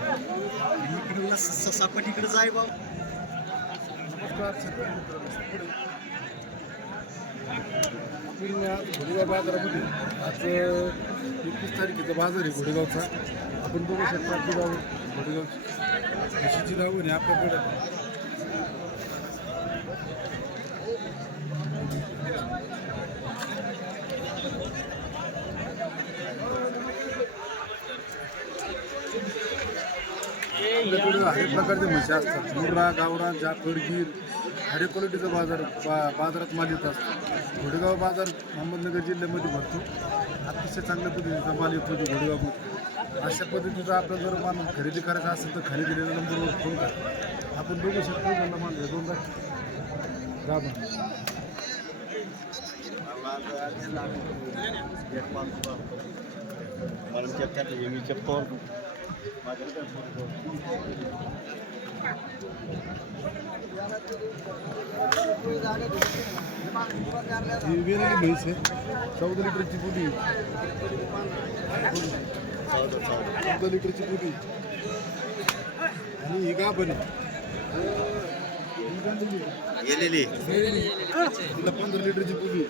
इकडे ससापटीकडे जाय बाबा. घोडेगाव बाजारामध्ये आज 21 तारखेचा बाजार आहे घोडेगावचा. आपण बघू शकता की घोडेगाव म्हशीची धावून आहे आपल्याकडे. आपल्याकडे हरेक प्रकारचे म्हशी असतात. मुर्रा, गावरान, जाफर, गीर हरेक क्वालिटीचा बाजारात माल येत असतो. घोडेगाव बाजार अहमदनगर जिल्ह्यामध्ये भरतो. अतिशय चांगल्या पद्धतीचा माल येतो घोडेगावमध्ये. अशा पद्धतीचा आपला जर माल खरेदी करायचा असेल तर खरेदी केलेल्या नंबरवर फोन करा. आपण बघू शकतो त्यांना माल हे 2 लाख वेलेली म्हैस आहे. 14 लिटरची पुडी, 14 लिटरची पुडी आणि ही गाभण गेलेली तिला 15 लिटरची पुडी.